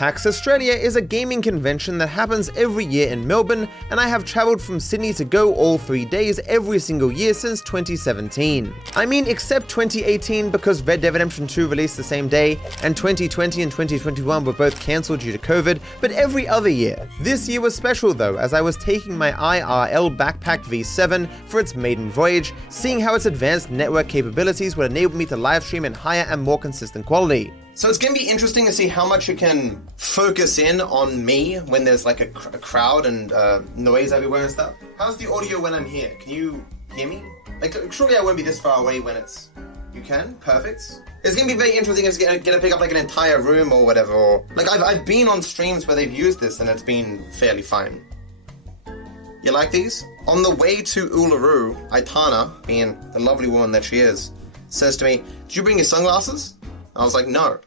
PAX Australia is a gaming convention that happens every year in Melbourne, and I have travelled from Sydney to go all 3 days every single year since 2017. I mean, except 2018 because Red Dead Redemption 2 released the same day, and 2020 and 2021 were both cancelled due to COVID, but every other year. This year was special though, as I was taking my IRL Backpack V7 for its maiden voyage, seeing how its advanced network capabilities would enable me to livestream in higher and more consistent quality. So it's going to be interesting to see how much you can focus in on me when there's like a crowd and noise everywhere and stuff. How's the audio when I'm here? Can you hear me? Like, surely I won't be this far away when it's... You can? Perfect. It's going to be very interesting. It's going to pick up like an entire room or whatever. Or, like, I've been on streams where they've used this and it's been fairly fine. You like these? On the way to Uluru, Aitana, being the lovely woman that she is, says to me, "Did you bring your sunglasses?" I was like, no.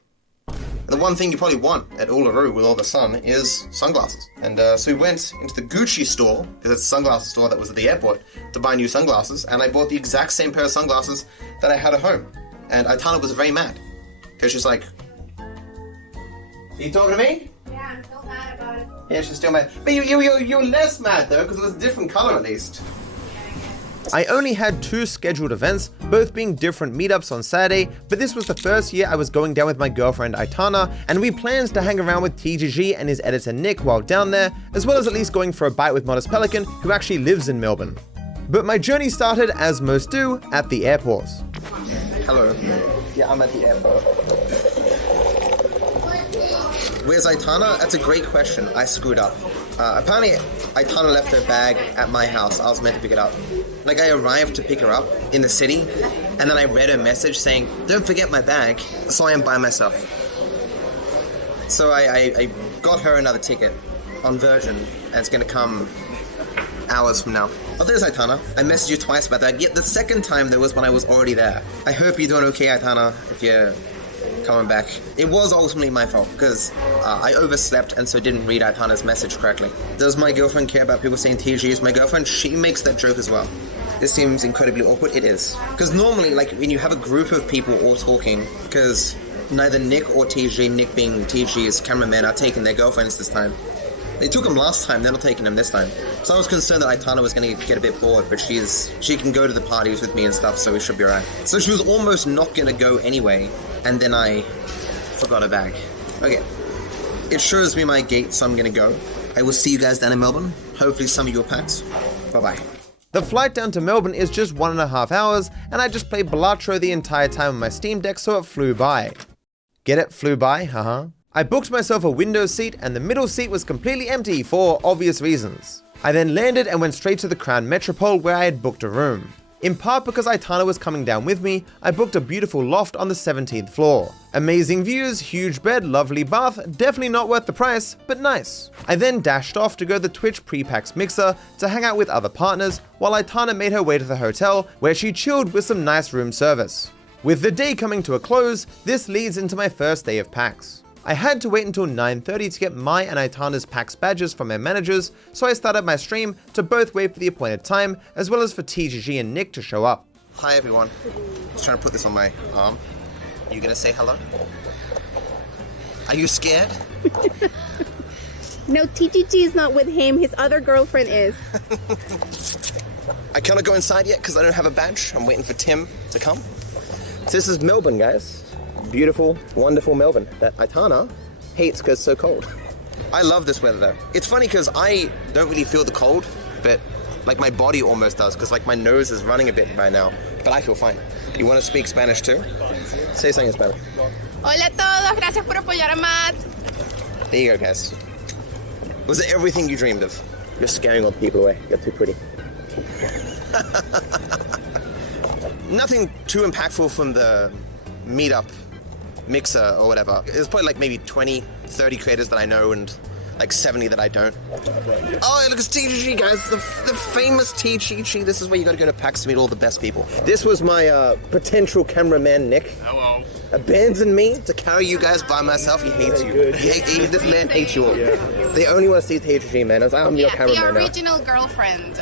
The one thing you probably want at Uluru with all the sun is sunglasses. And so we went into the Gucci store, because it's a sunglasses store that was at the airport, to buy new sunglasses, and I bought the exact same pair of sunglasses that I had at home. And Aitana was very mad, because she's like, "Are you talking to me?" Yeah, I'm still mad about it. Yeah, she's still mad. But you're less mad though, because it was a different color at least. I only had 2 scheduled events, both being different meetups on Saturday, but this was the first year I was going down with my girlfriend Aitana, and we planned to hang around with TGG and his editor Nick while down there, as well as at least going for a bite with Modest Pelican, who actually lives in Melbourne. But my journey started, as most do, at the airport. Hello. Yeah, I'm at the airport. Where's Aitana? That's a great question. I screwed up. Apparently, Aitana left her bag at my house. I was meant to pick it up. Like, I arrived to pick her up in the city, and then I read her message saying, "Don't forget my bag," so I am by myself. So I got her another ticket on Virgin, and it's gonna come hours from now. Oh, there's Aitana. I messaged you twice about that. Yet the second time there was when I was already there. I hope you're doing okay, Aitana, if you're coming back. It was ultimately my fault, because I overslept and so didn't read Aitana's message correctly. Does my girlfriend care about people saying TG is my girlfriend? She makes that joke as well. This seems incredibly awkward. It is. Because normally, like, when you have a group of people all talking, because neither Nick or TG, Nick being TG's cameraman, are taking their girlfriends this time. They took them last time, they're not taking them this time. So I was concerned that Aitana was going to get a bit bored, but she can go to the parties with me and stuff, so we should be alright. So she was almost not going to go anyway, and then I forgot her bag. Okay. It shows me my gate, so I'm going to go. I will see you guys down in Melbourne. Hopefully some of you are packed. Bye-bye. The flight down to Melbourne is just 1.5 hours, and I just played Balatro the entire time on my Steam Deck, so it flew by. Get it? Flew by? Haha. I booked myself a window seat, and the middle seat was completely empty for obvious reasons. I then landed and went straight to the Crown Metropole where I had booked a room. In part because Aitana was coming down with me, I booked a beautiful loft on the 17th floor. Amazing views, huge bed, lovely bath, definitely not worth the price, but nice. I then dashed off to go to the Twitch pre-PAX mixer to hang out with other partners, while Aitana made her way to the hotel, where she chilled with some nice room service. With the day coming to a close, this leads into my first day of PAX. I had to wait until 9:30 to get my and Aitana's PAX badges from their managers, so I started my stream to both wait for the appointed time, as well as for TGG and Nick to show up. Hi everyone. I was trying to put this on my arm. You gonna say hello? Are you scared? No, TGG is not with him, his other girlfriend is. I cannot go inside yet because I don't have a badge. I'm waiting for Tim to come. So this is Melbourne, guys. Beautiful, wonderful Melbourne that Aitana hates because it's so cold. I love this weather though. It's funny because I don't really feel the cold, but like my body almost does, because like my nose is running a bit right now, but I feel fine. You want to speak Spanish too? Say something in Spanish. Hola a todos, gracias por apoyar a Matt. There you go, guys. Was it everything you dreamed of? You're scaring all the people away. You're too pretty. Nothing too impactful from the meetup mixer or whatever. There's probably like maybe 20, 30 creators that I know and like 70 that I don't. Oh, look, it's TGG, guys. The famous TGG. This is where you gotta go to PAX to meet all the best people. This was my potential cameraman, Nick. Hello. abandoned me to carry you guys by myself. He hates you. good. This man hates you all. They only want to see TGG, man. I'm your The cameraman now. original girlfriend.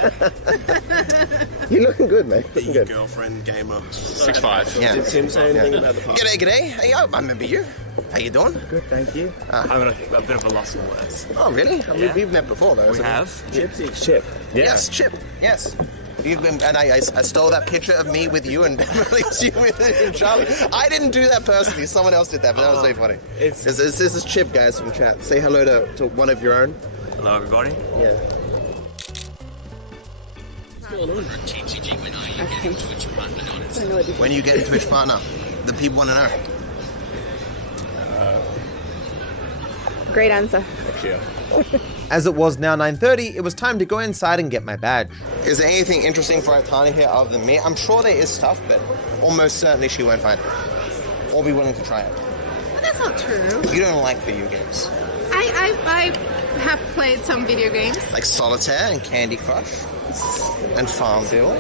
You're looking good, man. Looking good. Girlfriend gamer. 6'5". Yeah. Did Tim say anything about the park? G'day. Hey, I remember you. How you doing? Good, thank you. I'm a bit of a loss for words. Oh, really? I mean, we've met before, though. We have. Chipsy Chip. Yeah. Yes, Chip. Yes. You've been, and I stole that picture of me with you and released you with it in Charlie. I didn't do that personally. Someone else did that, but that was very funny. This is Chip, guys, from chat. Say hello to one of your own. Hello, everybody. Yeah. When you get a Twitch partner, the people want to know. Great answer. As it was now 9:30, it was time to go inside and get my badge. Is there anything interesting for Aitana here other than me? I'm sure there is stuff, but almost certainly she won't find it. Or be willing to try it. That's not true. You don't like video games. I have played some video games. Like Solitaire and Candy Crush and Farmville.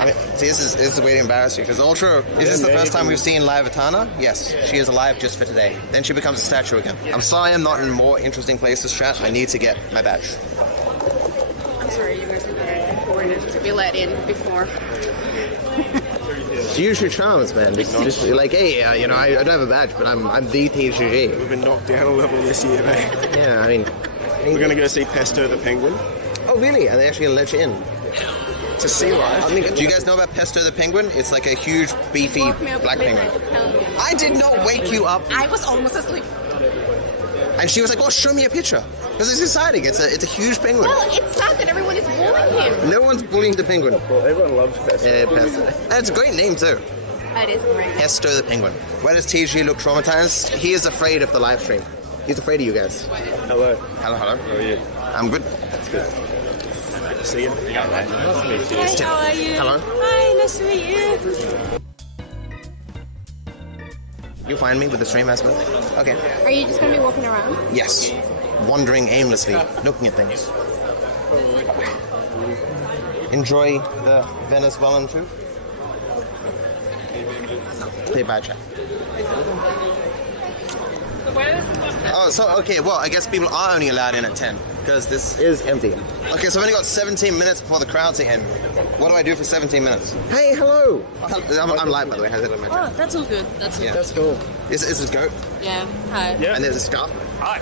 I mean, see, this is a way to embarrass you, because all true. Is this the first time we've seen live Aitana? Yes, she is alive just for today. Then she becomes a statue again. I'm sorry I'm not in more interesting places, chat. I need to get my badge. I'm sorry, you guys are very important to be let in before. Use your charms, man. Just like, hey, I don't have a badge, but I'm the TGG. We've been knocked down a level this year, mate. Yeah, I mean... We're going to go see Pesto the penguin. Oh, really? Are they actually going to let you in? To see life. I mean, do you guys know about Pesto the penguin? It's like a huge, beefy black penguin. I did not wake you up. I was almost asleep. And she was like, "Oh, show me a picture." Because it's exciting. It's a huge penguin. Well, it's sad that everyone is bullying him. No one's bullying the penguin. Well, everyone loves Pesto. Yeah, Pesto. And it's a great name too. That is great. Pesto the penguin. Why does TG look traumatized? He is afraid of the live stream. He's afraid of you guys. Hello. Hello. How are you? I'm good. That's good. See you. You got that? Nice to meet you. Hi, how are you? Hello. Hi, nice to meet you. You find me with the stream aspect? Okay. Are you just going to be walking around? Yes. Wandering aimlessly, looking at things. Enjoy the Venezuelan food. Play bad chat. Oh, so, okay, well, I guess people are only allowed in at 10, because this is empty. Okay, so I've only got 17 minutes before the crowd to end. What do I do for 17 minutes? Hey, hello! I'm live, by the way. How's it in my chat? Oh, that's all good. That's all Yeah. That's cool. This is Goat, Yeah. Hi. Yeah. and there's a Scuff. Hi.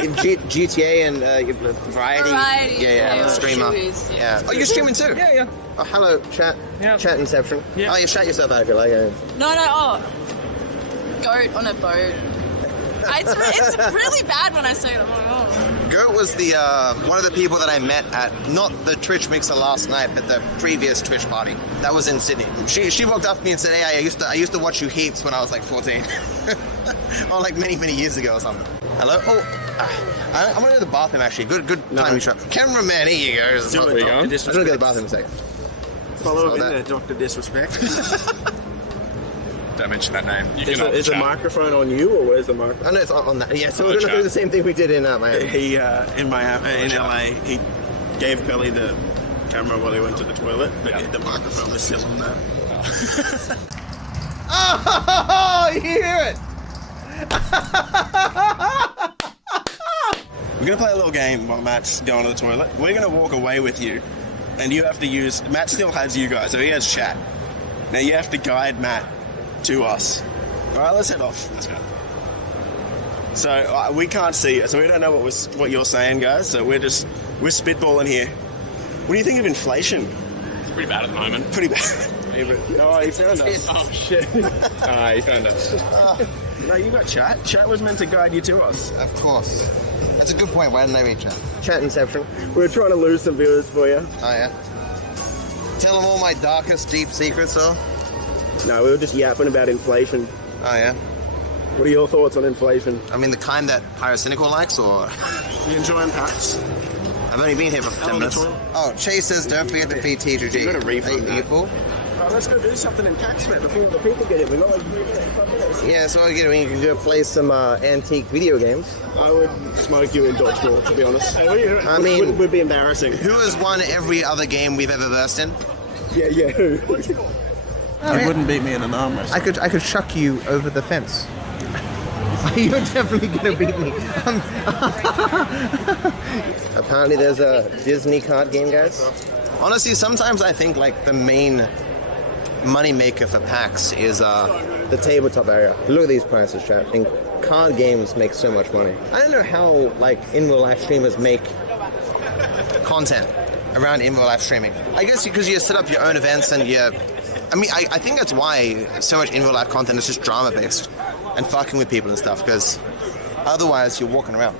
In GTA and Variety. Variety. Yeah, Yeah, streamer. shoes, Yeah. Oh, you're streaming too? Yeah. Oh, hello, chat. Yeah. Chat Inception. Yeah. Oh, you shut yourself out if you like it. No. Oh. Goat on a boat. It's really bad when I say it. I'm like, oh. Goat was the one of the people that I met at not the Twitch mixer last night, but the previous Twitch party. That was in Sydney. She walked up to me and said, "Hey, I used to watch you heaps when I was like 14." Or like many years ago or something. Hello. Oh, I'm gonna go to the bathroom actually. Good time shot. Cameraman, here you go. Do I'm it, gonna Dr. go to Disrespect. the bathroom in a second. Follow Saw him in that. there, Dr. Disrespect. Don't mention that name. You Is can the microphone on you, or where's the microphone? Oh no, it's on that. Yeah, so we're gonna do the same thing we did in Miami. He, in LA, he gave Belly the camera while he went to the toilet, but the microphone was still on there. Oh, you hear it? We're going to play a little game while Matt's going to the toilet. We're going to walk away with you, and you have to use... Matt still has you guys, so he has chat. Now you have to guide Matt to us. All right, let's head off. Let's go. So we can't see it, so we don't know what you're saying, guys. So we're spitballing here. What do you think of inflation? It's pretty bad at the moment. Pretty bad. Oh, he found us. Oh, shit. He found us. No, you got chat. Chat was meant to guide you to us. Of course. That's a good point. Why didn't I reach out? Chat Inception. We're trying to lose some viewers for you. Oh, yeah. Tell them all my darkest, deep secrets, though. No, we were just yapping about inflation. Oh, yeah. What are your thoughts on inflation? I mean, the kind that Pyrocynical likes, or... You enjoying PAX? I've only been here for 10 on the minutes. toilet. Oh, Chase says, don't forget to feed TGG. You got a refund, Are you fool? Oh, let's go do something in PAX, mate, before the people get it. We've got like 5 minutes. Yeah, so you can go play some antique video games. I would smoke you in dodgeball, to be honest. I mean... would be embarrassing. Who has won every other game we've ever versed in? Yeah, who? You wouldn't beat me in an arm wrestle. I could chuck you over the fence. You're definitely gonna beat me. Apparently there's a Disney card game, guys. Honestly, sometimes I think like the main money maker for PAX is The tabletop area. Look at these prices, chat. And card games make so much money. I don't know how like in real life streamers make content around in real life streaming. I guess because you set up your own events and I think that's why so much in real life content is just drama based and fucking with people and stuff, because otherwise you're walking around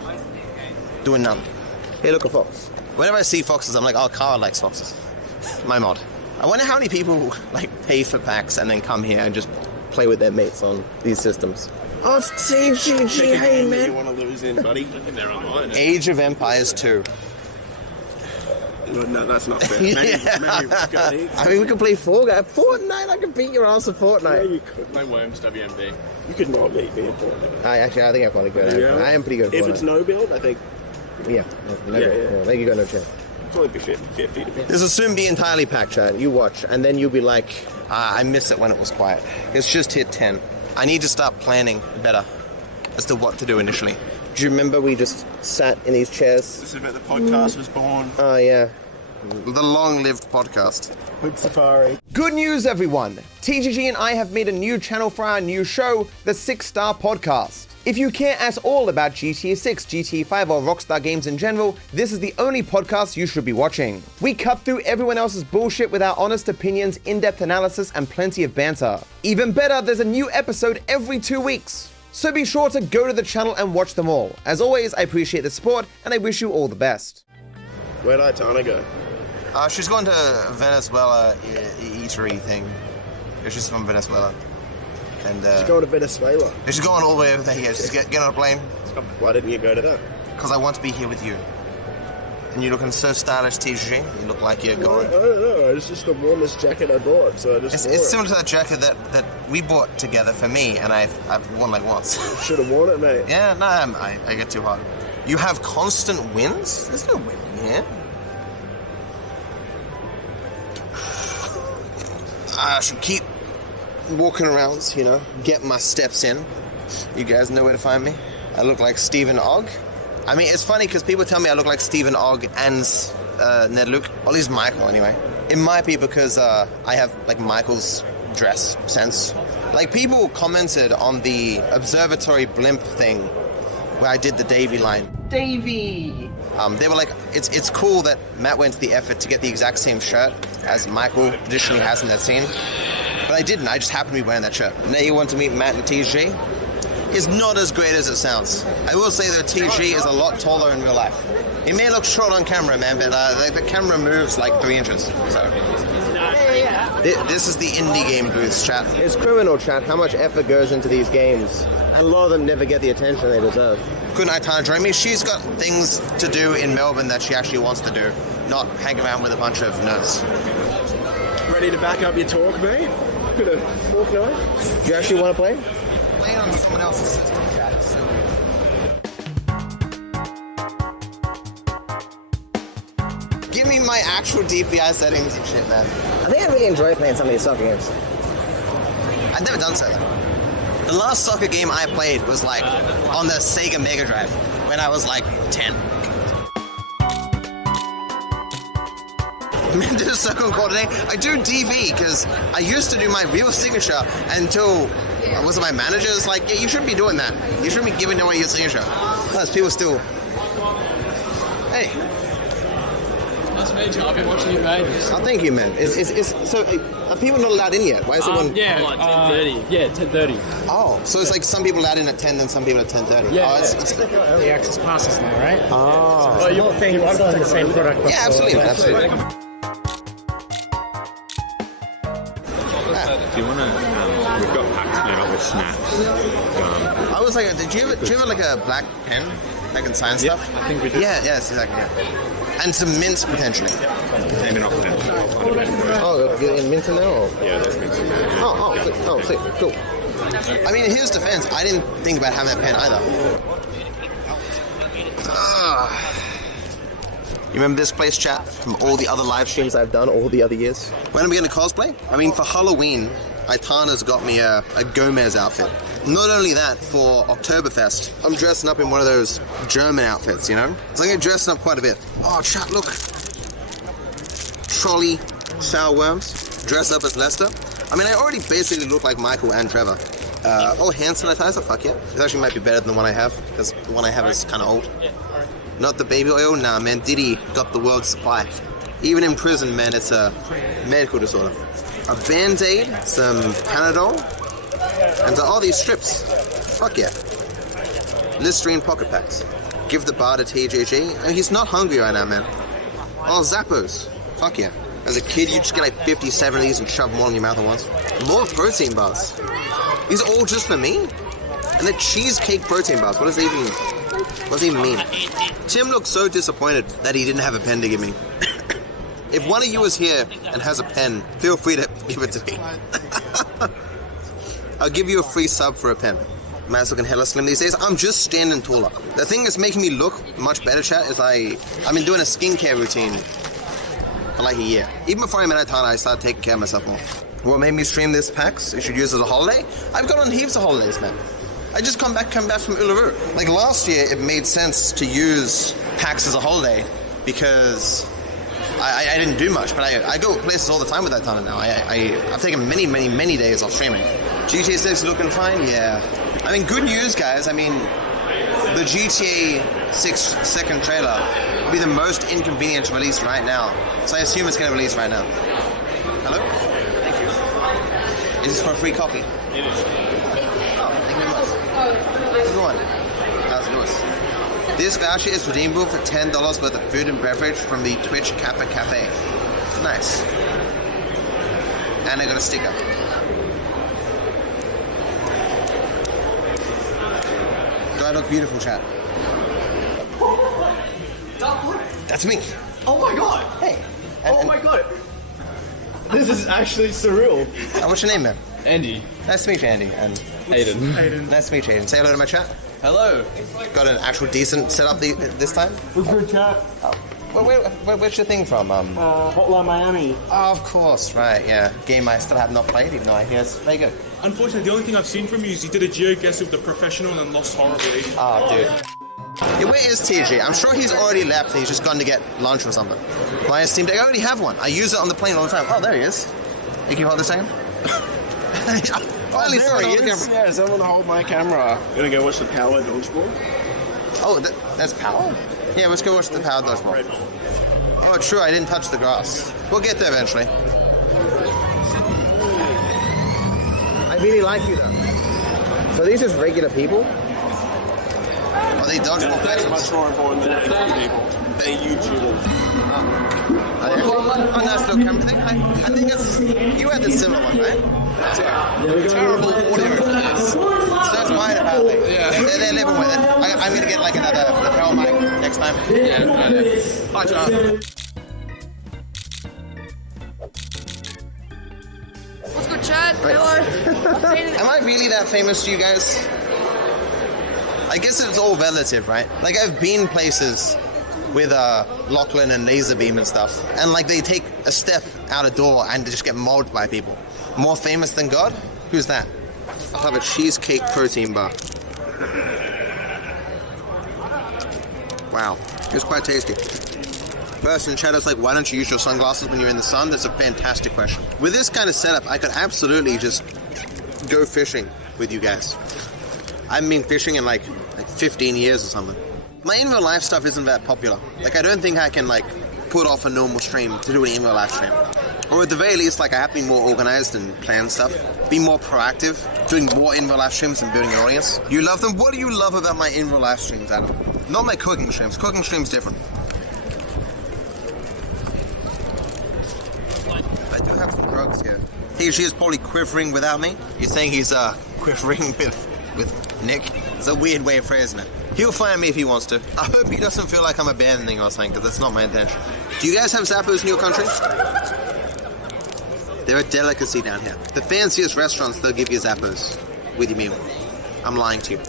doing nothing. Hey, look, a fox. Whenever I see foxes, I'm like, oh, Carl likes foxes. My mod. I wonder how many people like pay for PAX and then come here and just Play with their mates on these systems. Oh, TGG, hey You man. want to lose in, buddy? They're online. Age of Empires 2. No, that's not fair. Yeah. Maybe we've got it. I mean, we could play Fall Guys. Fortnite, I could beat your ass at No, Fortnite. you could. No worms, WMD. You could not beat me in Fortnite. I think I'm quite good at it. I am pretty good at If Fortnite. it's no build, I think Yeah, no, Yeah. I think you got no chance. it'll probably be 50 to be. This will soon be entirely packed, chat. You watch, and then you'll be like, I missed it when it was quiet. It's just hit 10. I need to start planning better as to what to do initially. do you remember we just sat in these chairs? This is where the podcast was born. Oh, yeah. The long-lived podcast. With Safari. Good news, everyone! TGG and I have made a new channel for our new show, the 6 Star Podcast. If you care at all about GTA 6, GTA 5, or Rockstar games in general, this is the only podcast you should be watching. We cut through everyone else's bullshit with our honest opinions, in-depth analysis, and plenty of banter. Even better, there's a new episode every 2 weeks. So be sure to go to the channel and watch them all. As always, I appreciate the support, and I wish you all the best. Where'd Aitana go? She's going to Venezuela eatery thing. She's from Venezuela. And She's going to Venezuela. she's going all the way over there. Yeah, she's getting on a plane. Why didn't you go to that? Because I want to be here with you. And you're looking so stylish, TGG. You look like you're I going. don't know. It's just the warmest jacket I bought, so I just wore It's it. similar to that jacket that we bought together for me, and I've worn like once. Should have worn it, mate. Yeah, no, I get too hot. You have constant wins? There's no win here. I should keep walking around, you know, get my steps in. You guys know where to find me. I look like Stephen Ogg. I mean, it's funny because people tell me I look like Stephen Ogg and Ned Luke. Or at least Michael, anyway. It might be because I have, like, Michael's dress sense. Like, people commented on the observatory blimp thing where I did the Davy line. Davey! They were like, it's cool that Matt went to the effort to get the exact same shirt as Michael traditionally has in that scene. But I didn't. I just happened to be wearing that shirt. Now you want to meet Matt and TG? It's not as great as it sounds. I will say that TG is a lot taller in real life. He may look short on camera, man, but the camera moves like 3 inches. So this is the indie game booths, chat. It's criminal, chat, how much effort goes into these games. And a lot of them never get the attention they deserve. Couldn't Aitana join me? She's got things to do in Melbourne that she actually wants to do, not hang around with a bunch of nerds. Ready to back up your talk, mate? Got a fork knife? Do you actually want to play? Playing on someone else's system, chat. Give me my actual DPI settings and shit, man. I think I really enjoy playing some of these soccer games. I've never done so. The last soccer game I played was like on the Sega Mega Drive when I was like 10. Do the second coordinate. I do DV because I used to do my real signature until was it my manager's like, yeah, you shouldn't be doing that. You shouldn't be giving away your signature. Plus, people still. Hey. Nice to meet you. I've been watching you for ages. Oh, thank you, man. So are people not allowed in yet? Why is everyone? Yeah, 10:30. Yeah, 10:30. Oh, so it's like some people allowed in at 10, then some people at 10:30. Yeah, Oh, yeah. it's- Early access passes now, right? Oh. So the whole thing is still the same product. Yeah, absolutely, man, absolutely. Do you want to? We've got packs made up with snaps. I was like, do you have like a black pen that can sign stuff? I think we do. Yeah, yes, exactly. Yeah. And some mints potentially. Maybe not for them. Oh, in Minton now? Or? Yeah, there's been some. Sick, cool. I mean, in his defense, I didn't think about having that pen either. You remember this place, chat, from all the other live streams I've done all the other years? When are we going to cosplay? I mean, for Halloween, Aitana's got me a Gomez outfit. Not only that, for Oktoberfest, I'm dressing up in one of those German outfits, you know? So I'm gonna dress up quite a bit. Oh, chat, look. Trolley, sour worms, dress up as Lester. I mean, I already basically look like Michael and Trevor. Oh, hand sanitizer, fuck yeah. It actually might be better than the one I have, because the one I have is kind of old. Not the baby oil? Nah, man, Diddy got the world's supply. Even in prison, man, it's a medical disorder. A Band-Aid, some Panadol, and all these strips. Fuck yeah. Listerine pocket packs. Give the bar to TGG. I mean, he's not hungry right now, man. Oh, Zappos. Fuck yeah. As a kid, you just get like 57 of these and shove them all in your mouth at once. More protein bars. These are all just for me? And they're cheesecake protein bars. What does it even mean? Tim looked so disappointed that he didn't have a pen to give me. If one of you is here and has a pen, feel free to give it to me. I'll give you a free sub for a pen. Man's looking hella slim these days. I'm just standing taller. The thing that's making me look much better, chat, is I've been doing a skincare routine for like a year. Even before I met Aitana, I started taking care of myself more. What made me stream this PAX? You should use it as a holiday. I've got on heaps of holidays, man. I just come back from Uluru. Like last year, it made sense to use PAX as a holiday because I didn't do much, but I go places all the time with Aitana now. I've taken many days off streaming. GTA 6 is looking fine, yeah. I mean, good news, guys. I mean, the GTA 6 second trailer will be the most inconvenient release right now. So I assume it's going to release right now. Hello? Thank you. Is this for a free copy? It is. Oh, thank you very much. How's it going? How's it going? This voucher is redeemable for $10 worth of food and beverage from the Twitch Kappa Cafe. Nice. And I got a sticker. Do I look beautiful, chat? That's me. Oh my god! Hey. Oh my god! This is actually surreal. What's your name, man? Andy. Nice to meet you, Andy. And Hayden. nice to meet you, Hayden. Say hello to my chat. Hello. Got an actual decent setup this time? We're good, chat. Where's your thing from? Hotline Miami. Oh, of course, right, yeah. Game I still have not played, even though I hear it's very good. Unfortunately, the only thing I've seen from you is you did a geo-guess with the professional and lost horribly. Oh, dude. Yeah, where is TG? I'm sure he's already left and he's just gone to get lunch or something. My Steam Deck, I already have one. I use it on the plane all the time. Oh, there he is. You can hold the same? Finally, There he is. Yeah, someone hold my camera. Gonna go watch the Power Dodgeball? Oh, that's Power? Yeah, let's go watch the Power Dodgeball. Oh, true, I didn't touch the grass. We'll get there eventually. I really like you, though. So are these just regular people? Are they dodgeball players? Much more important than regular people. They're YouTubers. Oh, nice little camera thing. I think it's... You had the similar one, right? Terrible audio effects. So that's mine apparently. Yeah. They're living with it. I'm going to get like another lapel mic next time. Yeah. Hi, John. What's good, Chad? Hello. Am I really that famous to you guys? I guess it's all relative, right? Like I've been places with Lachlan and Laserbeam and stuff, and like they take a step out a door and they just get mauled by people. More famous than God? Who's that? I'll have a cheesecake protein bar. Wow, it's quite tasty. Person in chat is like, why don't you use your sunglasses when you're in the sun? That's a fantastic question. With this kind of setup, I could absolutely just go fishing with you guys. I haven't been fishing in like 15 years or something. My in real life stuff isn't that popular. Like I don't think I can like put off a normal stream to do an in real life stream. Or at the very least, like I have to be more organized and plan stuff. Be more proactive, doing more in real life streams and building an audience. You love them? What do you love about my in real life streams, Adam? Not my cooking streams. Cooking streams different. I do have some drugs here. TG is probably quivering without me. You're saying he's quivering with Nick? It's a weird way of phrasing it. He'll find me if he wants to. I hope he doesn't feel like I'm abandoning or something, because that's not my intention. Do you guys have Zappos in your country? They're a delicacy down here. The fanciest restaurants, they'll give you Zappos with your meal. I'm lying to you.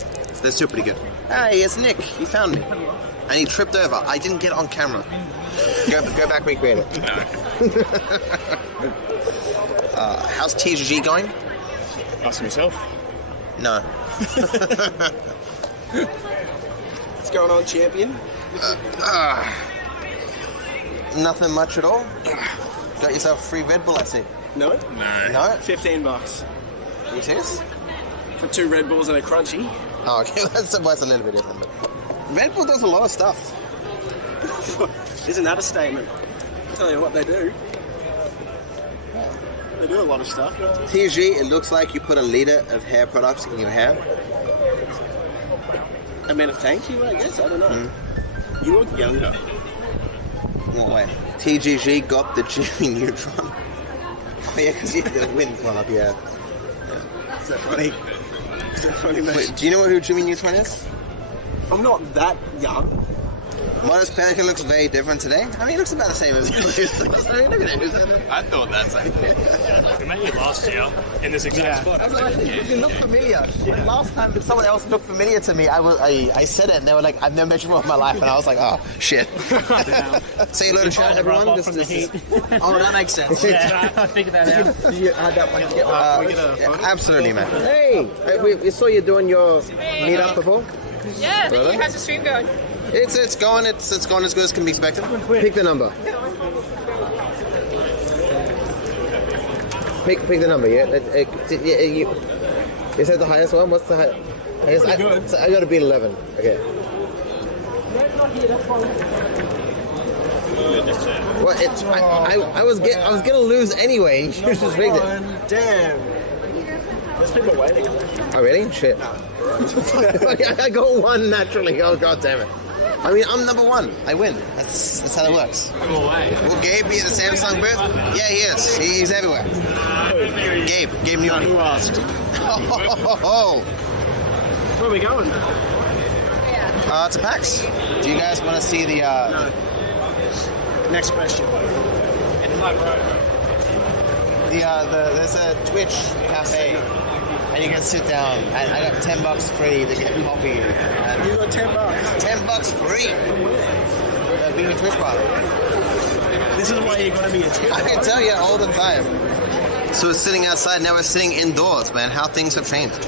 They're still pretty good. Hey, it's Nick. You found me. And he tripped over. I didn't get on camera. Go back, recreate it. How's TGG going? Ask myself. No. What's going on, champion? Nothing much at all. Got yourself a free Red Bull, I see. No? No? $15. You serious? For 2 Red Bulls and a Crunchy. Oh, okay. That's a little bit different. But Red Bull does a lot of stuff. Isn't that a statement? I'll tell you what they do. They do a lot of stuff. TGG, it looks like you put a liter of hair products in your hair. I mean, thank you, I guess. I don't know. You look younger. What way? TGG got the Jimmy Neutron. Oh, yeah, because you had the wind one up, yeah. Is that funny? Is that funny, mate? Wait, do you know who Jimmy Neutron is? I'm not that young. Modest Pelican looks very different today. I mean, he looks about the same as I thought that's like We met you last year in this exact spot. You look familiar. Last time someone else looked familiar to me, I said it and they were like, I've never met you before in my life, and I was like, oh shit. Say hello to chat, everyone. Oh, that makes sense. Yeah, I figured that out. Did you add that one to get absolutely, man. Hey, we saw you doing your meetup before. Yeah, how's the stream going? It's going as good as can be expected. Pick the number. Pick the number. Yeah. You said the highest one. What's the highest? I got to beat 11. Okay. What? I was gonna lose anyway. You just rigged it. Damn. There's people waiting. Oh really? Shit. I got one naturally. Oh god damn it. I mean, I'm number 1. I win. That's how it works. Go away. Will Gabe be at the Samsung booth? Yeah, he is. He's everywhere. Gabe Newman. Who asked? Oh. Where are we going? It's a PAX. Do you guys want to see the? No. Next question. There's a Twitch cafe, and you can sit down. And I got $10 free to get coffee. And You got $10. $10 free. Being a Twitch partner. This is why you gotta be a Twitch. I can tell you all the time. So we're sitting outside, now we're sitting indoors, man. How things have changed.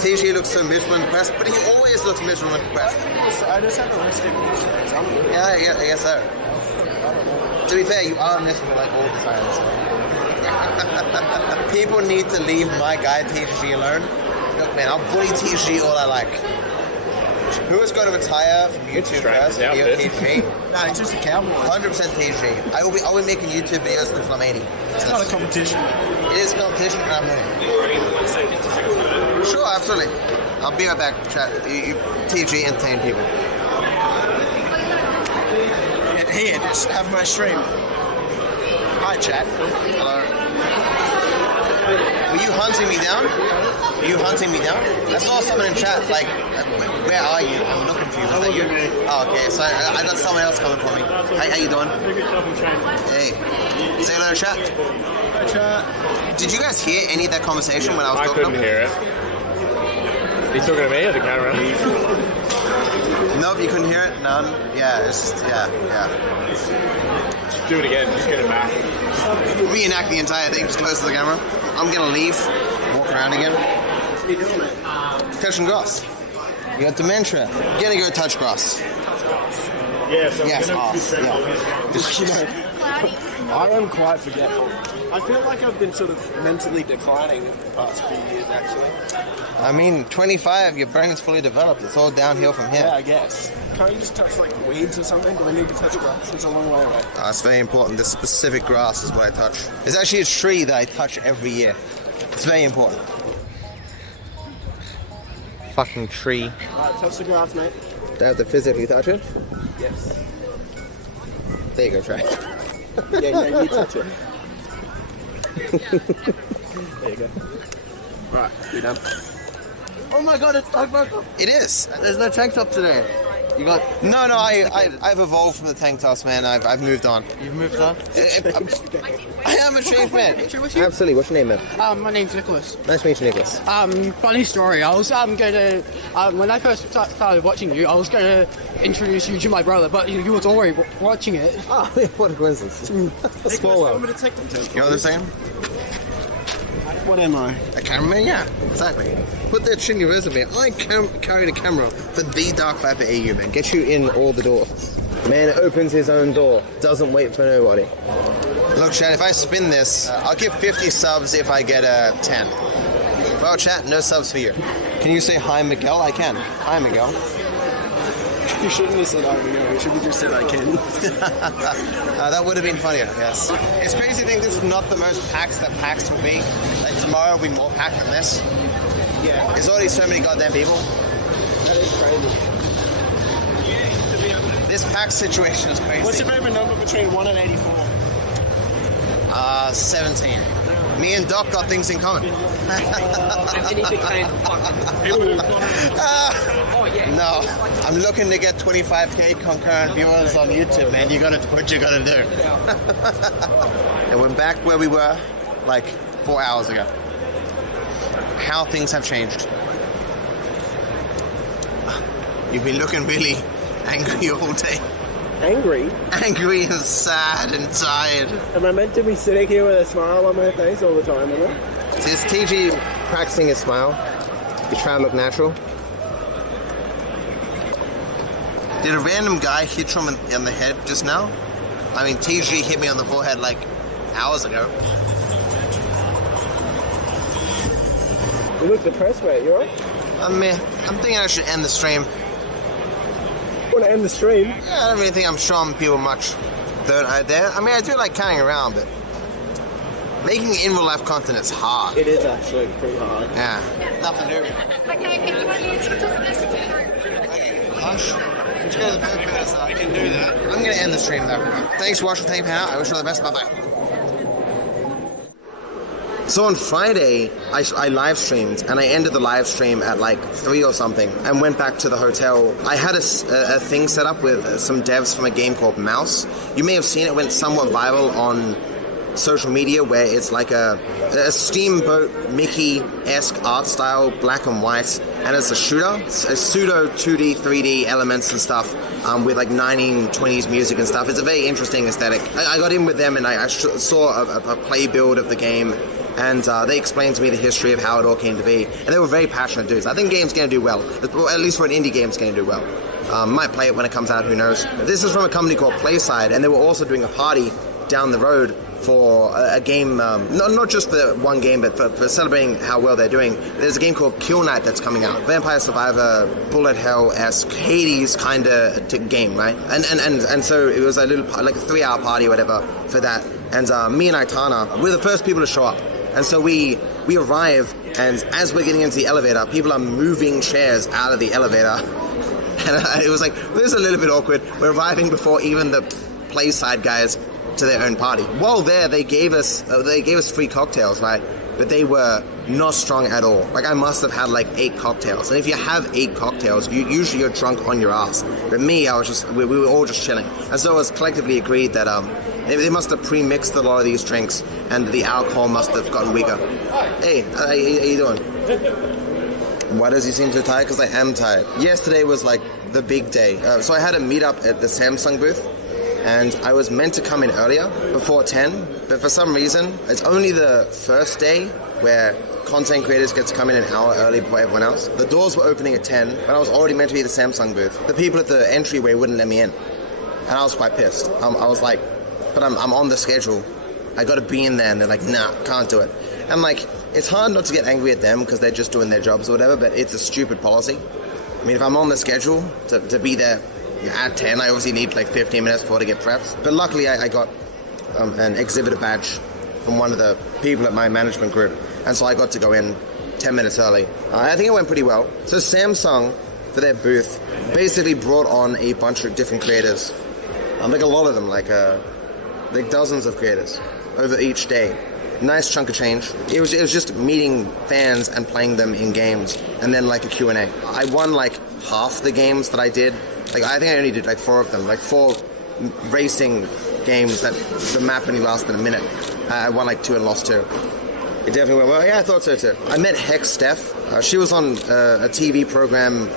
TG looks so miserable and depressed, but he always looks miserable and depressed. I just have a list of Yeah, I guess so. To be fair, you are miserable like all the time. So. People need to leave my guy TG alone. Look, man, I'll bully TG all I like. Who is going to retire from YouTube first? TG? No, he's just a cowboy. 100% TG. I will be making YouTube videos until I'm 80. It's not a competition. It is a competition, and I'm winning. Sure, absolutely. I'll be right back, chat. TG entertain people. Here, just have my stream. Hi, chat. Hello. Were you hunting me down? I saw someone in chat, like, where are you? I'm looking for you. Was that you? Oh, okay. So I got someone else coming for me. How you doing? Hey. Say hello, chat. Hi, chat. Did you guys hear any of that conversation when I was talking? I couldn't hear it. Are you talking to me or the camera? Nope, you couldn't hear it? None? Yeah, it's just, yeah. Just do it again, just get it back. Reenact the entire thing, just close to the camera. I'm gonna leave, walk around again. What are you doing, mate? Touching grass. You got dementia. You're gonna go touch grass. Yeah, so Yes, I am quite forgetful. I feel like I've been sort of mentally declining the past few years, actually. I mean, 25, your brain's fully developed. It's all downhill from here. Yeah, I guess. Can't you just touch, like, weeds or something? Do I need to touch grass? It's a long way away. It's very important. This specific grass is what I touch. There's actually a tree that I touch every year. It's very important. Fucking tree. Alright, touch the grass, mate. Do I have to physically touch it? Yes. There you go, Trey. Yeah, you touch it. There you go. Right, you're done. Oh my god, it's DarkViper. It is. There's no tank top today. You got... No, I've evolved from the tank tops, man. I've moved on. You've moved on? I am a changed man. Absolutely. What's your name, man? My name's Nicholas. Nice to meet you, Nicholas. Funny story. I was going to when I first started watching you, I was going to introduce you to my brother, but you was already watching it. Oh, what a coincidence. A small world. I'm going to take them to. You know what I'm saying? What am I? A cameraman? Yeah, exactly. Put that shit in your resume. I carried a camera for the DarkViperAU, man. Get you in all the doors. Man opens his own door. Doesn't wait for nobody. Look, chat, if I spin this, I'll give 50 subs if I get a 10. Well, chat, no subs for you. Can you say hi, Miguel? I can. Hi, Miguel. You shouldn't have said I know. You should have just said I can. That would have been funnier, yes. It's crazy to think this is not the most PAX that PAX will be. Like, tomorrow will be more packed than this. Yeah. There's already so many goddamn people. That is crazy. This PAX situation is crazy. What's your favorite number between 1 and 84? 17. Me and Doc got things in common. No, I'm looking to get 25k concurrent viewers on YouTube, man. You gotta do what you gotta do. And we're back where we were like 4 hours ago. How things have changed. You've been looking really angry all day. Angry? Angry and sad and tired. Am I meant to be sitting here with a smile on my face all the time, am I? See, it's TG practicing his smile. You try and look natural. Did a random guy hit you on the head just now? I mean, TG hit me on the forehead like hours ago. You look depressed, mate. You alright? I'm thinking I should end the stream. Want to end the stream? Yeah, I don't really think I'm showing people much. I mean, I do like carrying around, but making in real life content is hard. It is actually pretty hard. Yeah. Nothing to do. Hush. I can do that. I'm going to end the stream though. Thanks for watching. Thank you, I wish you all the best. Bye-bye. So on Friday, I live streamed, and I ended the live stream at like 3 or something, and went back to the hotel. I had a thing set up with some devs from a game called Mouse. You may have seen it, went somewhat viral on social media, where it's like a steamboat Mickey-esque art style, black and white, and it's a shooter. It's a pseudo 2D, 3D elements and stuff, with like 1920s music and stuff. It's a very interesting aesthetic. I got in with them, and I saw a play build of the game, and they explained to me the history of how it all came to be, and they were very passionate dudes. I think game's going to do well, at least for an indie game, it's going to do well. Might play it when it comes out, who knows. This is from a company called Playside, and they were also doing a party down the road for a game, not just the one game, but for celebrating how well they're doing. There's a game called Kill Night that's coming out. Vampire Survivor, bullet hell-esque, Hades kind of game, right? And so it was a little, like a 3-hour party or whatever for that. And me and Aitana, we're the first people to show up. And so we arrive, and as we're getting into the elevator, people are moving chairs out of the elevator. And it was like, this is a little bit awkward. We're arriving before even the Playside guys to their own party. While there, they gave us free cocktails, right? But they were not strong at all. Like, I must have had like 8 cocktails. And if you have 8 cocktails, usually you're drunk on your ass. But me, we were all just chilling. And so it was collectively agreed that they must have pre-mixed a lot of these drinks, and the alcohol must have gotten weaker. Hey, how you doing? Why does he seem so tired? Because I am tired. Yesterday was like the big day. So I had a meetup at the Samsung booth, and I was meant to come in earlier, before 10, but for some reason, it's only the first day where content creators get to come in an hour early before everyone else. The doors were opening at 10, but I was already meant to be at the Samsung booth. The people at the entryway wouldn't let me in, and I was quite pissed. I was like, but I'm on the schedule. I gotta be in there, and they're like, nah, can't do it. And like, it's hard not to get angry at them because they're just doing their jobs or whatever, but it's a stupid policy. I mean, if I'm on the schedule to be there at 10, I obviously need like 15 minutes before to get prepped. But luckily, I got an exhibitor badge from one of the people at my management group, and so I got to go in 10 minutes early. I think it went pretty well. So Samsung, for their booth, basically brought on a bunch of different creators. Like a lot of them, like dozens of creators over each day. Nice chunk of change. It was just meeting fans and playing them in games, and then like a Q&A. I won like half the games that I did. Like, I think I only did like 4 of them, like 4 racing games that the map only lasted a minute. I won like 2 and lost 2. It definitely went well. Yeah, I thought so too. I met Hex Steph. She was on a TV program,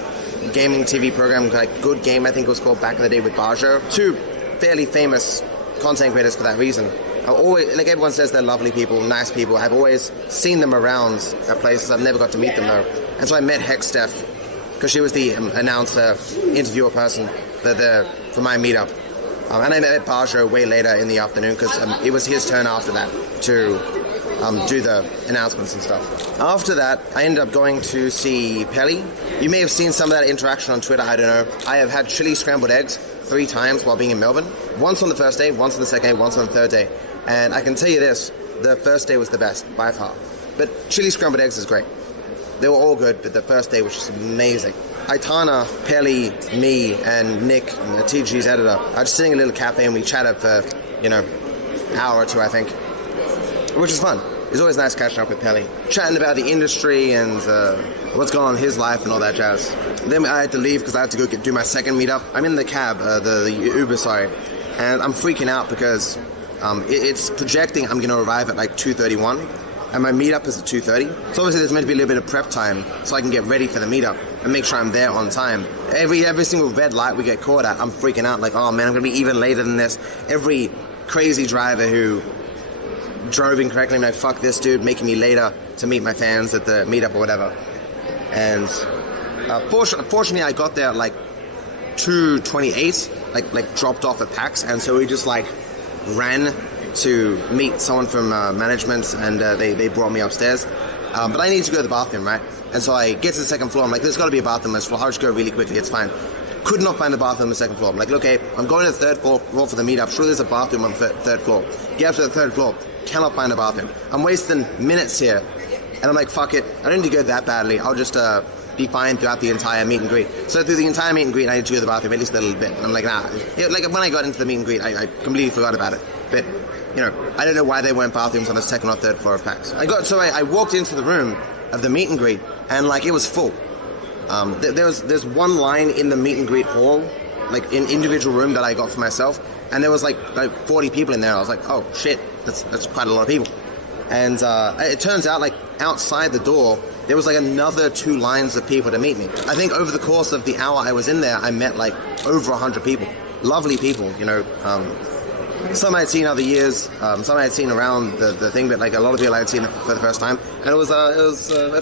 gaming TV program, like Good Game, I think it was called, back in the day with Bajo. 2 fairly famous content creators for that reason. I always, like everyone says, they're lovely people, nice people. I've always seen them around at places. I've never got to meet them though. And so I met Hexsteph because she was the announcer, interviewer person for my meetup. And I met Bajo way later in the afternoon because it was his turn after that to do the announcements and stuff. After that, I ended up going to see Pelly. You may have seen some of that interaction on Twitter, I don't know. I have had chili scrambled eggs 3 times while being in Melbourne. Once on the first day, once on the second day, once on the third day. And I can tell you this, the first day was the best, by far. But chili scrambled eggs is great. They were all good, but the first day was just amazing. Aitana, Pelly, me, and Nick, the TGG's editor, I was sitting in a little cafe and we chatted for, an hour or 2, I think. Which is fun. It's always nice catching up with Pelly. Chatting about the industry and what's going on in his life and all that jazz. Then I had to leave because I had to go do my second meetup. I'm in the cab, the Uber, sorry. And I'm freaking out because it's projecting I'm going to arrive at like 2:31. And my meetup is at 2:30. So obviously there's meant to be a little bit of prep time so I can get ready for the meetup and make sure I'm there on time. Every single red light we get caught at, I'm freaking out like, oh man, I'm going to be even later than this. Every crazy driver who drove incorrectly, like, fuck this dude, making me later to meet my fans at the meetup or whatever. And fortunately I got there at like 2:28, like dropped off at PAX, and so we just like ran to meet someone from management, and they brought me upstairs. But I need to go to the bathroom, right? And so I get to the second floor. I'm like, there's got to be a bathroom on this floor. I'll just go really quickly. It's fine. Could not find the bathroom on the second floor. I'm like, okay, I'm going to the third floor for the meetup. Sure, there's a bathroom on the third floor. Get up to the third floor. Cannot find a bathroom. I'm wasting minutes here. And I'm like, fuck it. I don't need to go that badly. I'll just be fine throughout the entire meet and greet. So through the entire meet and greet, I need to go to the bathroom at least a little bit. And I'm like, nah. Like when I got into the meet and greet, I completely forgot about it. But I don't know why they weren't bathrooms on the second or third floor of PAX. I walked into the room of the meet and greet, and like it was full. There's one line in the meet and greet hall, like in individual room that I got for myself, and there was like 40 people in there. I was like, oh shit, that's quite a lot of people. And it turns out like outside the door, there was like another 2 lines of people to meet me. I think over the course of the hour I was in there, I met like over 100 people. Lovely people, some I had seen other years, some I had seen around the thing, but like a lot of people I had seen for the first time, and it was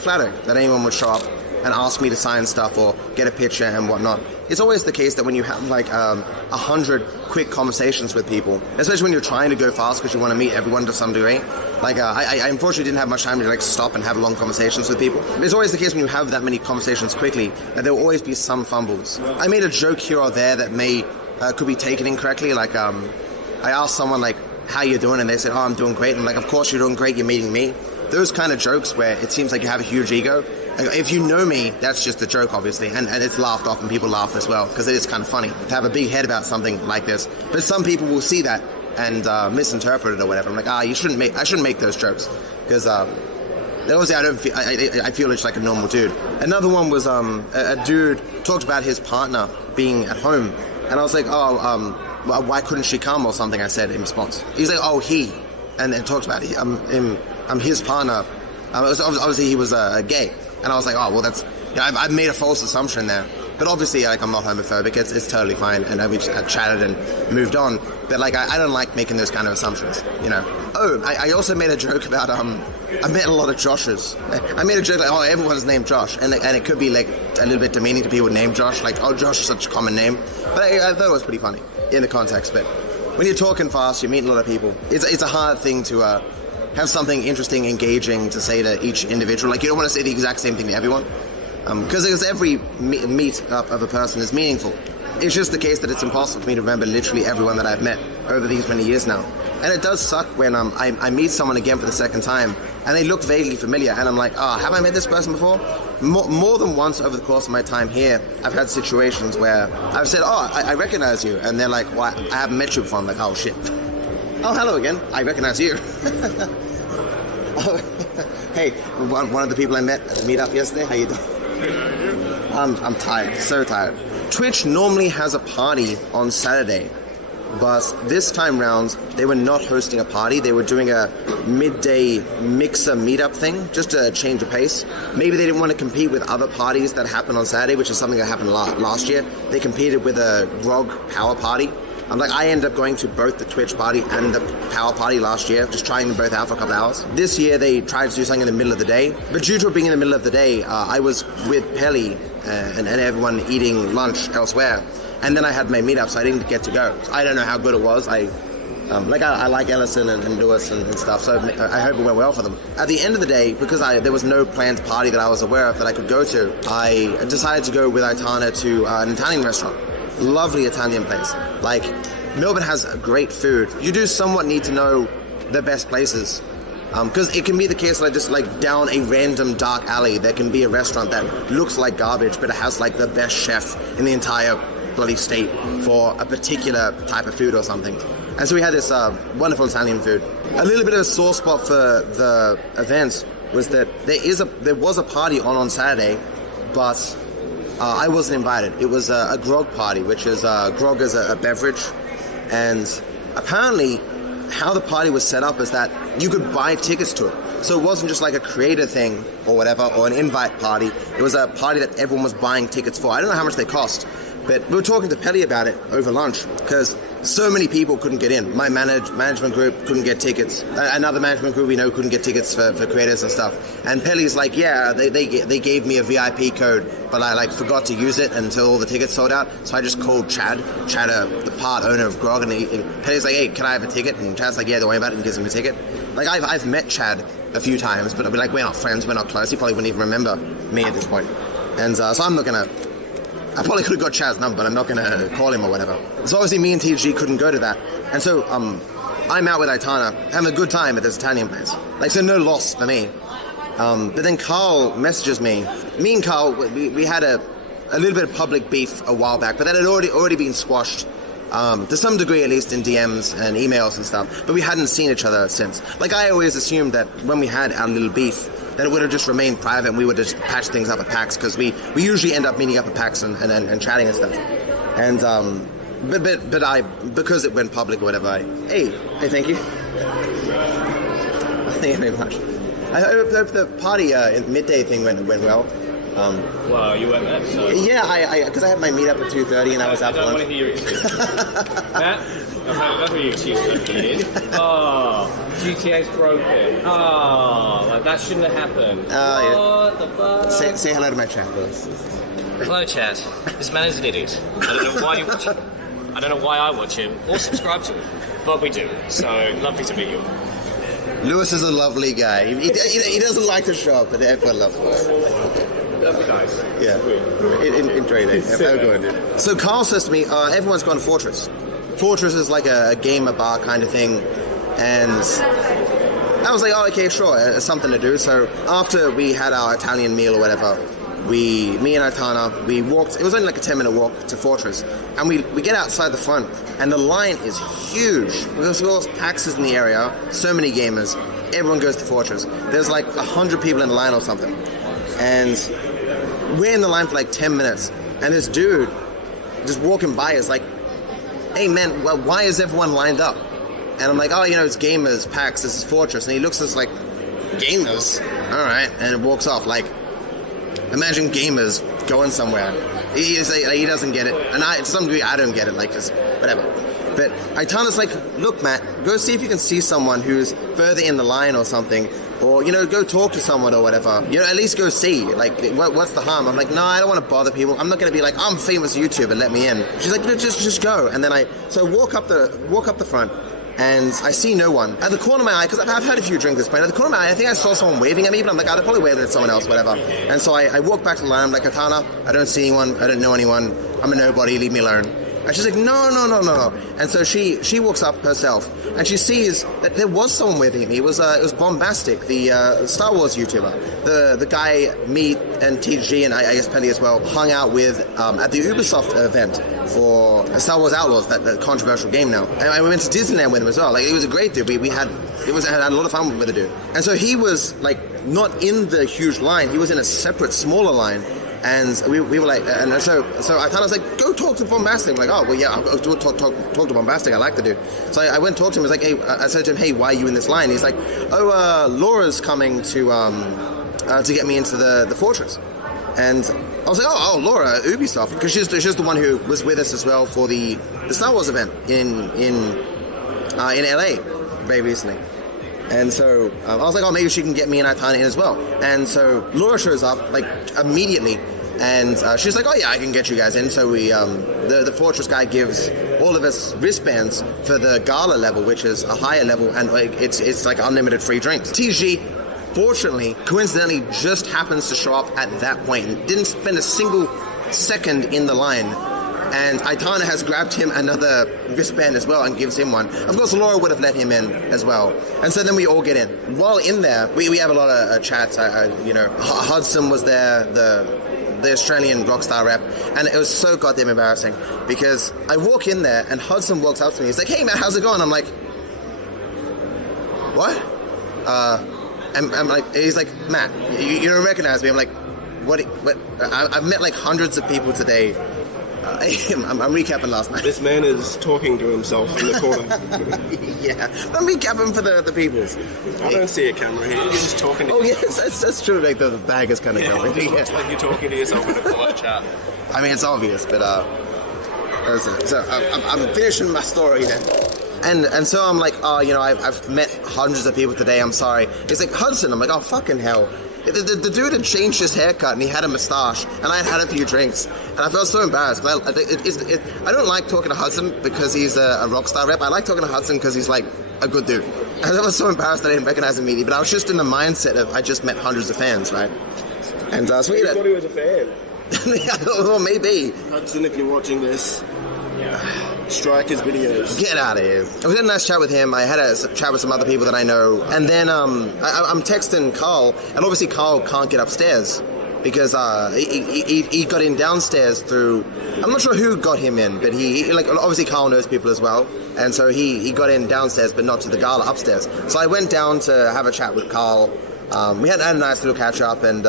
flattering that anyone would show up and ask me to sign stuff or get a picture and whatnot. It's always the case that when you have like 100 quick conversations with people, especially when you're trying to go fast because you want to meet everyone to some degree. Like I unfortunately didn't have much time to like stop and have long conversations with people. It's always the case when you have that many conversations quickly that there will always be some fumbles. I made a joke here or there that could be taken incorrectly. Like I asked someone like, how you doing? And they said, oh, I'm doing great. And I'm like, of course you're doing great, you're meeting me. Those kind of jokes where it seems like you have a huge ego. Like, if you know me, that's just a joke, obviously. And it's laughed off and people laugh as well, because it is kind of funny to have a big head about something like this. But some people will see that and misinterpret it or whatever. I'm like, I shouldn't make those jokes. Because obviously I feel it's like a normal dude. Another one was a dude talked about his partner being at home. And I was like, why couldn't she come or something, I said in response. He's like, oh, he. And then talks about his partner. Obviously he was gay. And I was like, oh, well, that's... I've made a false assumption there. But obviously, like, I'm not homophobic. It's totally fine. And we just chatted and moved on. But, like, I don't like making those kind of assumptions, Oh, I also made a joke about... I met a lot of Joshes. I made a joke like, oh, everyone's named Josh. And it could be, like, a little bit demeaning to people named Josh. Like, oh, Josh is such a common name. But I thought it was pretty funny in the context. But when you're talking fast, you're meeting a lot of people. It's a hard thing to... have something interesting, engaging to say to each individual. Like, you don't want to say the exact same thing to everyone. Because every meet up of a person is meaningful. It's just the case that it's impossible for me to remember literally everyone that I've met over these many years now. And it does suck when I meet someone again for the second time, and they look vaguely familiar, and I'm like, have I met this person before? More than once over the course of my time here, I've had situations where I've said, I recognize you, and they're like, well, I haven't met you before. I'm like, oh shit. Oh, hello again. I recognize you. Hey, one of the people I met at the meetup yesterday, how you doing? I'm tired, so tired. Twitch normally has a party on Saturday, but this time round, they were not hosting a party. They were doing a midday mixer meetup thing, just to change the pace. Maybe they didn't want to compete with other parties that happened on Saturday, which is something that happened last year. They competed with a grog power party, I ended up going to both the Twitch party and the Power party last year, just trying them both out for a couple hours. This year they tried to do something in the middle of the day, but due to it being in the middle of the day, I was with Pelly and everyone eating lunch elsewhere, and then I had my meetup, so I didn't get to go. I don't know how good it was. I like Ellison and Lewis and stuff, so I hope it went well for them. At the end of the day, because there was no planned party that I was aware of that I could go to, I decided to go with Aitana to an Italian restaurant. Lovely Italian place. Like, Melbourne has great food. You do somewhat need to know the best places. Because it can be the case that just like down a random dark alley, there can be a restaurant that looks like garbage, but it has like the best chef in the entire bloody state for a particular type of food or something. And so we had this wonderful Italian food. A little bit of a sore spot for the event was that there was a party on Saturday, but I wasn't invited. It was a grog party, which is grog is a beverage, and apparently how the party was set up is that you could buy tickets to it. So it wasn't just like a creator thing or whatever, or an invite party. It was a party that everyone was buying tickets for. I don't know how much they cost, but we were talking to Pelly about it over lunch, because so many people couldn't get in. My management group couldn't get tickets. Another management group we know couldn't get tickets for creators and stuff. And Pelly's like, yeah, they gave me a VIP code, but I like forgot to use it until all the tickets sold out. So I just called Chad, the part owner of Grog, and Pelly's like, hey, can I have a ticket? And Chad's like, yeah, don't worry about it, and gives him a ticket. Like, I've met Chad a few times, but I'll be like, we're not friends, we're not close. He probably wouldn't even remember me at this point. And so I'm not gonna. I probably could have got Chad's number, but I'm not going to call him or whatever. So obviously me and TGG couldn't go to that. And so I'm out with Aitana, having a good time at this Italian place. Like, so no loss for me. But then Carl messages me. Me and Carl, we had a little bit of public beef a while back, but that had already been squashed. To some degree, at least in DMs and emails and stuff. But we hadn't seen each other since. Like, I always assumed that when we had our little beef, that it would have just remained private and we would just patch things up at PAX, because we usually end up meeting up at PAX and chatting and stuff. And but I, because it went public or whatever, hey, thank you. Thank you very much. I hope the party midday thing went well. Well, you weren't there, so... Yeah, because I had my meetup at 2:30 and I was out for lunch. I don't want to hear your excuse. Matt, that's what your excuse is. Oh, GTA's broken. Oh, like that shouldn't have happened. Yeah. What the fuck? Say hello to my chat, please. Hello, chat. This man is an idiot. I don't know why you watch him. I don't know why I watch him or subscribe to him, but we do. So, lovely to meet you. Lewis is a lovely guy. He doesn't like to show up, but everyone loves him. That'd be nice. Yeah. Enjoy it. Have a good one. So Carl says to me, everyone's gone to Fortress. Fortress is like a gamer bar kind of thing. And I was like, oh, okay, sure. It's something to do. So after we had our Italian meal or whatever, me and Aitana, we walked. It was only like a 10-minute walk to Fortress. And we get outside the front, and the line is huge. There's all PAX in the area, so many gamers. Everyone goes to Fortress. There's like 100 people in the line or something. And we're in the line for like 10 minutes, and this dude just walking by is like, hey man, well, why is everyone lined up? And I'm like, oh, it's gamers, PAX, this is Fortress. And he looks at us like, gamers? Alright, and walks off. Like, imagine gamers going somewhere. He doesn't get it, and to some degree I don't get it, like, just whatever. But Aitana's like, look Matt, go see if you can see someone who's further in the line or something, or, go talk to someone or whatever. At least go see. Like, what's the harm? I'm like, no, I don't want to bother people. I'm not going to be like, I'm a famous YouTuber, let me in. She's like, just go. And then I walk up the front, and I see no one. At the corner of my eye, because I've had a few drinks at this point, at the corner of my eye, I think I saw someone waving at me, but I'm like, they're probably waving at someone else, whatever. And so I walk back to the line, I'm like, Aitana, I don't see anyone, I don't know anyone, I'm a nobody, leave me alone. And she's like, no. And so she walks up herself, and she sees that there was someone waving at me. It was Bombastic, the Star Wars YouTuber. The guy me and TGG and I guess Penny as well hung out with at the Ubisoft event for Star Wars Outlaws, that controversial game now. And we went to Disneyland with him as well. Like, he was a great dude. I had a lot of fun with the dude. And so he was like not in the huge line. He was in a separate, smaller line. And we were like, and so I thought, I was like, go talk to Bombastic. I'm like, oh, well, yeah, I'll talk to Bombastic. I like the dude. So I went and talked to him. I was like, hey, I said to him, hey, why are you in this line? He's like, oh, Laura's coming to get me into the Fortress. And I was like, oh, Laura, Ubisoft, because she's the one who was with us as well for the Star Wars event in LA very recently. And so I was like, oh, maybe she can get me and Aitana in as well. And so Laura shows up like immediately, and she's like, oh yeah, I can get you guys in. So we, the Fortress guy gives all of us wristbands for the gala level, which is a higher level, and like it's like unlimited free drinks. TG, fortunately, coincidentally, just happens to show up at that point and didn't spend a single second in the line. And Aitana has grabbed him another wristband as well and gives him one. Of course, Laura would have let him in as well. And so then we all get in. While in there, we have a lot of chats. Hudson was there, the Australian Rockstar rep, and it was so goddamn embarrassing because I walk in there and Hudson walks up to me. He's like, hey man, how's it going? I'm like, what? I'm like, he's like, Matt, you don't recognize me. I'm like, what? I've met like hundreds of people today. I'm recapping last night. This man is talking to himself in the corner. Yeah, I'm recapping for the peoples. I don't see a camera here. You're just talking to yourself. Yes, that's true. Like the bag is kind of going. It looks like you're talking to yourself in a quiet chat. I mean, it's obvious, but so I'm finishing my story then. And so I'm like, oh, I've met hundreds of people today. I'm sorry. It's like Hudson. I'm like, oh, fucking hell. The dude had changed his haircut and he had a mustache, and I had a few drinks, and I felt so embarrassed. I don't like talking to Hudson because he's a Rockstar rep. I like talking to Hudson because he's like a good dude. And I was so embarrassed that I didn't recognize him immediately, but I was just in the mindset of I just met hundreds of fans, right? And so you thought he was a fan. Well, maybe. Hudson, if you're watching this, strike his videos. Get out of here. I was in a nice chat with him. I had a chat with some other people that I know. And then I'm texting Carl, and obviously Carl can't get upstairs because he got in downstairs through, I'm not sure who got him in, but he like, obviously Carl knows people as well. And so he got in downstairs, but not to the gala upstairs. So I went down to have a chat with Carl. We had a nice little catch up, and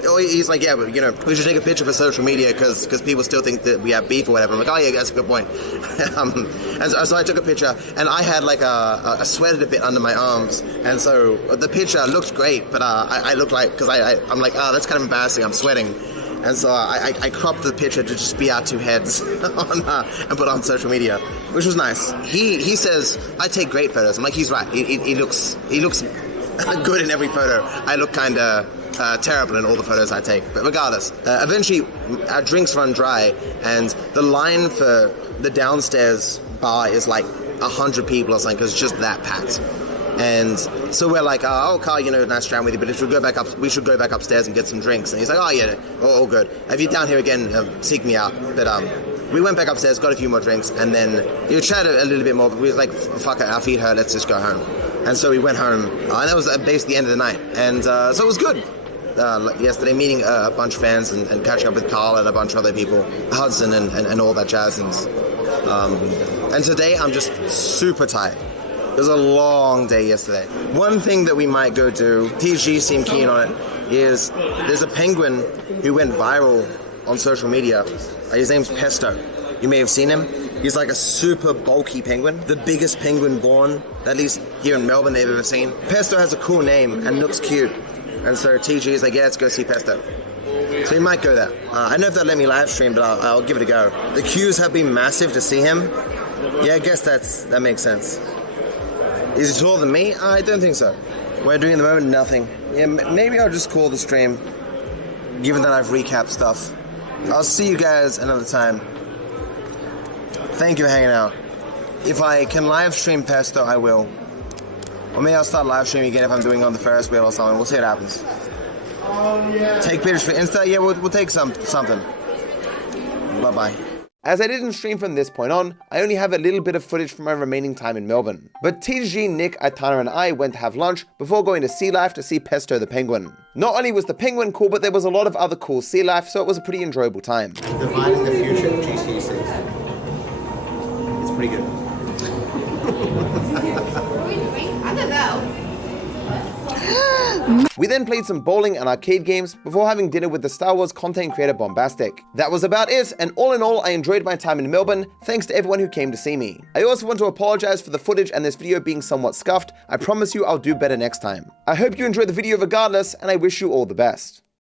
he's like, yeah, but, we should take a picture for social media because people still think that we have beef or whatever. I'm like, oh yeah, that's a good point. And so I took a picture, and I had like a sweated a bit under my arms, and so the picture looked great, but I look like, because I'm like, oh, that's kind of embarrassing, I'm sweating. And so I cropped the picture to just be our two heads and put it on social media, which was nice. He says I take great photos. I'm like, he's right. He looks good in every photo. I look kind of terrible in all the photos I take. But regardless, eventually our drinks run dry, and the line for the downstairs bar is like 100 people or something because it's just that packed. And so we're like, oh, Carl, nice chatting with you, but if we should go back upstairs and get some drinks. And he's like, oh yeah, all good. If you're down here again, seek me out. But we went back upstairs, got a few more drinks, and then we chatted a little bit more, but we were like, fuck it, our feet hurt, let's just go home. And so we went home, and that was basically the end of the night. And so it was good. Yesterday, meeting a bunch of fans and catching up with Carl and a bunch of other people, Hudson and all that jazz. And today, I'm just super tired. It was a long day yesterday. One thing that we might go do, TG seemed keen on it, is there's a penguin who went viral on social media. His name's Pesto. You may have seen him. He's like a super bulky penguin, the biggest penguin born, at least here in Melbourne, they've ever seen. Pesto has a cool name and looks cute. And so TG is like, yeah, let's go see Pesto. So you might go there. I don't know if they'll let me live stream, but I'll give it a go. The queues have been massive to see him. Yeah, I guess that makes sense. Is he taller than me? I don't think so. What I'm doing at the moment, nothing. Yeah, maybe I'll just call the stream, given that I've recapped stuff. I'll see you guys another time. Thank you for hanging out. If I can live stream Pesto, I will. Or maybe I'll start live streaming again if I'm doing it on the Ferris wheel or something. We'll see what happens. Take pictures for Insta? Yeah, we'll take something. Bye-bye. As I didn't stream from this point on, I only have a little bit of footage from my remaining time in Melbourne. But TGG, Nick, Aitana and I went to have lunch before going to Sea Life to see Pesto the penguin. Not only was the penguin cool, but there was a lot of other cool sea life, so it was a pretty enjoyable time. Dividing the future of GCC. It's pretty good. I don't know. We then played some bowling and arcade games before having dinner with the Star Wars content creator Bombastic. That was about it, and all in all, I enjoyed my time in Melbourne, thanks to everyone who came to see me. I also want to apologize for the footage and this video being somewhat scuffed. I promise you I'll do better next time. I hope you enjoyed the video regardless, and I wish you all the best.